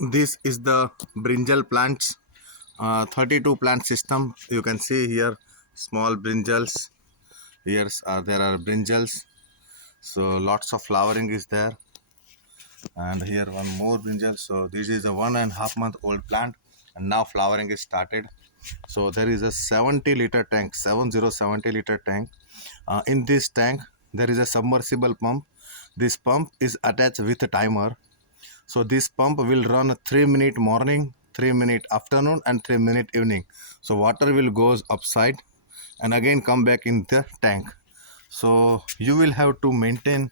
This is the brinjal plants, 32 plant system. You can see here small brinjals. There are brinjals, so lots of flowering is there. And here one more brinjal. So this is a 1.5 month old plant, and now flowering is started. So there is a 70-liter tank, 70 liter tank. In this tank there is a submersible pump. This pump is attached with a timer. So this pump will run 3 minute morning, 3 minute afternoon, and 3 minute evening. So water will goes upside and again come back in the tank. So you will have to maintain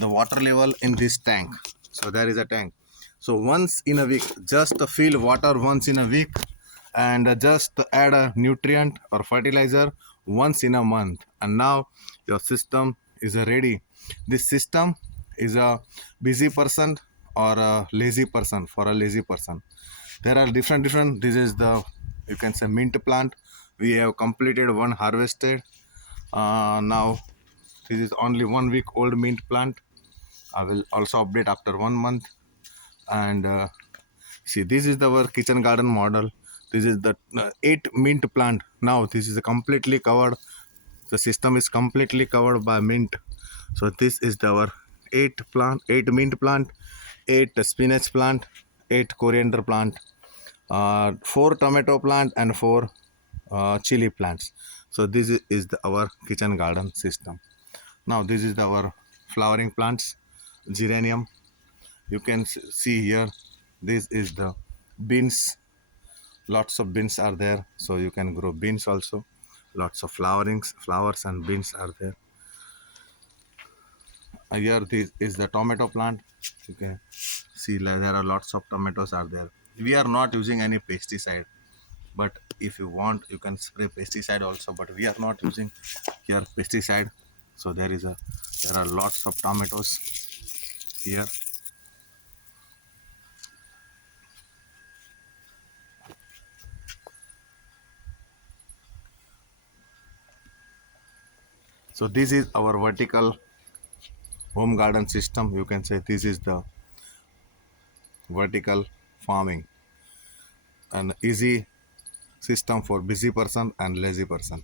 the water level in this tank. So there is a tank. So once in a week, just fill water once in a week, and just add a nutrient or fertilizer once in a month, and now your system is ready. This system is a busy person or a lazy person. For a lazy person, there are different. This is the, you can say, mint plant. We have completed one harvested. Now this is only 1 week old mint plant. I will also update after 1 month. And see, this is our kitchen garden model. This is the 8 mint plant. Now this is completely covered. The system is completely covered by mint. So this is our 8 mint plant, 8 spinach plant, 8 coriander plant, 4 tomato plant, and 4 chili plants. So this is our kitchen garden system. Now this is our flowering plants, geranium. You can see here, this is the beans. Lots of beans are there, so you can grow beans also. Lots of flowers and beans are there. Here this is the tomato plant. You can see there are lots of tomatoes are there. We are not using any pesticide, but if you want you can spray pesticide also, but we are not using here pesticide. So there are lots of tomatoes here. So this is our vertical home garden system. You can say this is the vertical farming, an easy system for busy person and lazy person.